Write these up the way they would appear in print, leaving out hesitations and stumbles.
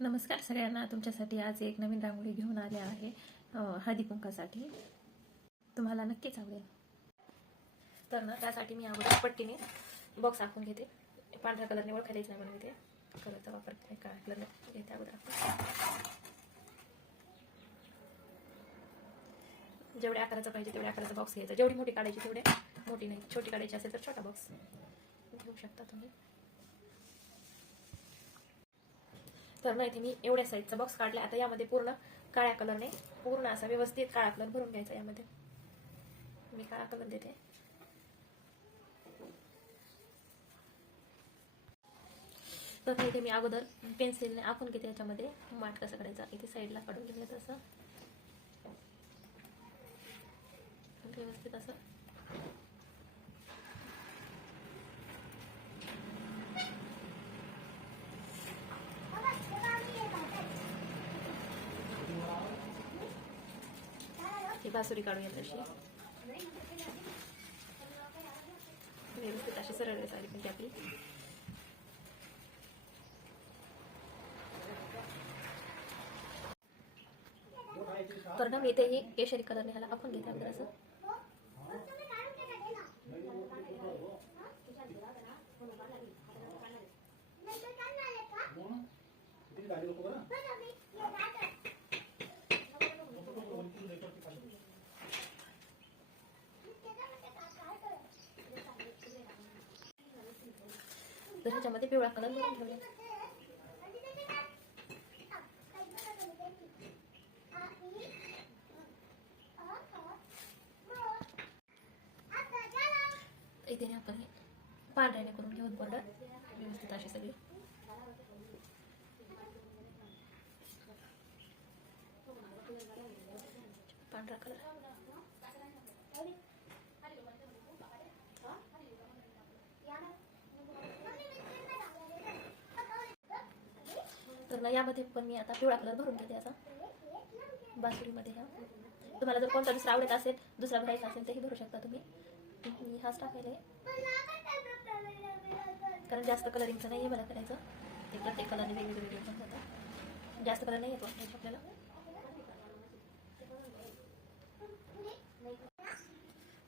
नमस्कार सगळ्यांना. तुमच्यासाठी आज एक नवीन रांगोळी घेऊन आले आहे हळदी कुंकासाठी. तुम्हाला नक्कीच आवडेल. तर ना त्यासाठी मी अगोदर पट्टीने बॉक्स आखून घेते. पांढऱ्या कलरने ओळखायलाच नाही म्हणून ते कलरचा वापर काळ्या कलरने घेते अगोदर आपण. जेवढ्या आकाराचं पाहिजे तेवढ्या आकाराचा बॉक्स घ्यायचा. जेवढी मोठी काढायची तेवढे मोठी नाही, छोटी काढायची असेल तर छोटा बॉक्स घेऊ शकता तुम्ही. तर ना इथे मी एवढ्या साईजचा बॉक्स काढला. आता यामध्ये पूर्ण काळ्या कलरने पूर्ण असा व्यवस्थित काळा कलर भरून घ्यायचा. यामध्ये मी काळा कलर देते. तर इथे मी अगोदर पेन्सिलने आखून घेते. याच्यामध्ये माठ कसं काढायचा इथे साईडला काढून घेऊयात असं व्यवस्थित असं. ही बासुरी काढूया तशी व्यवस्थित अशी सरळ झाली म्हणजे आपली. तर ना मी इथे ही केशरी कलरने ह्याला आखून घेते अगोदर असं. तर ह्याच्यामध्ये पिवळा कलर भरून घेऊया. इथे आपण पांढऱ्याने करून घेऊन बॉर्डर व्यवस्थित अशी सगळी. पांढरा कलर तर ना यामध्ये पण मी आता पिवळा कलर भरून घेते असा बासुरीमध्ये. ह्या तुम्हाला जर कोणता दुसरा आवडत असेल, दुसरा भरायचा असेल तेही भरू शकता तुम्ही. मी हाच टाकायला कारण जास्त कलरिंगचं नाही आहे मला करायचं. ते प्रत्येक कलरने वेगवेगळे पण होतं. जास्त कलर नाही येतो आपल्याला.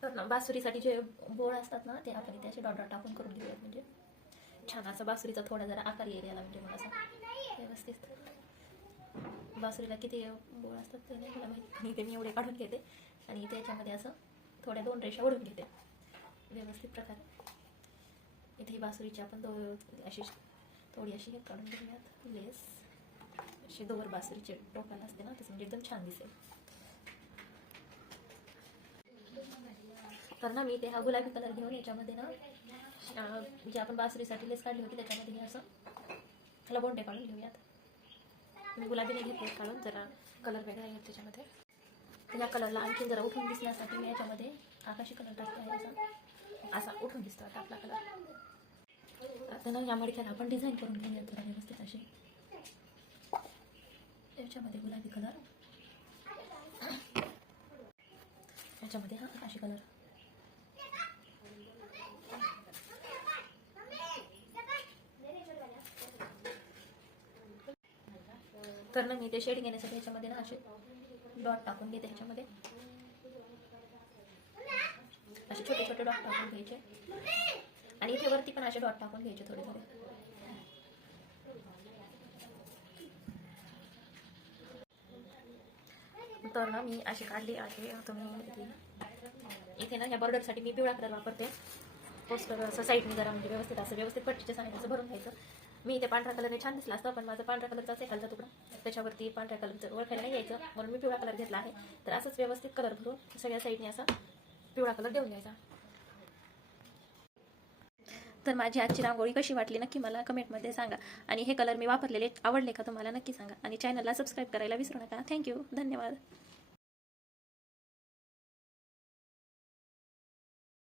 तर ना बासुरीसाठी जे बोळ असतात ना ते आपण इथे असे डॉट डॉट टाकून करून घेऊयात. म्हणजे छान असं बासुरीचा थोडा जरा आकार येईल याला. म्हणजे मला असं व्यवस्थित बासुरीला किती बोळ असतात ते नाही मला माहिती. इथे मी एवढे काढून घेते आणि त्याच्यामध्ये असं थोड्या 2 रेषा ओढून घेते व्यवस्थित प्रकारे. इथे बासुरीची आपण अशी थोडी अशी काढून घेऊयात लेस. अशी दोर बासुरीचे टोकाला असते ना तसं म्हणजे एकदम छान दिसेल. तर ना मी इथे हा गुलाबी कलर घेऊन याच्यामध्ये ना जे आपण बासुरीसाठी लेस काढली होती त्याच्यामध्ये असं ह्याला बोंडे काढून घेऊयात. मी गुलाबीने घेतले काढून, जरा कलर वेगळा येईल त्याच्यामध्ये. या कलरला आणखी जरा उठून दिसण्यासाठी मी याच्यामध्ये आकाशी कलर टाकते आहे. असा उठून दिसतो आता आपला कलर. आता ना या मडक्याला आपण डिझाईन करून घेऊयात जरा व्यवस्थित अशी. याच्यामध्ये गुलाबी कलर, याच्यामध्ये हा आकाशी कलर. तर ना मी ते शेडिंग येण्यासाठी ह्याच्यामध्ये ना असे डॉट टाकून घेते. ह्याच्यामध्ये असे छोटे छोटे डॉट टाकून घ्यायचे आणि इथे वरती पण असे डॉट टाकून घ्यायचे थोडे थोडे. तर ना मी अशी काढली आहे. तुम्ही इथे ना या बॉर्डरसाठी मी पिवळा कलर वापरते. पोस्टर असं साईडने जरा म्हणजे व्यवस्थित असं व्यवस्थित पट्टीच्या साईडचं भरून घ्यायचं. मी इथे पांढऱ्या कलरने छान दिसला असतं पण माझा पांढऱ्या कलरचा असेल खालचा तुकडा त्याच्यावरती पांढऱ्या कलरचं ओळखायला नाही यायचं म्हणून मी पिवळा कलर घेतला आहे. तर असंच व्यवस्थित कलर भरून सगळ्या साईडने असा पिवळा कलर देऊन घ्यायचा. तर माझी आजची रांगोळी कशी वाटली नक्की मला कमेंटमध्ये सांगा. आणि हे कलर मी वापरलेले आवडले का तुम्हाला नक्की सांगा. आणि चॅनलला सबस्क्राईब करायला विसरू नका. थँक्यू, धन्यवाद.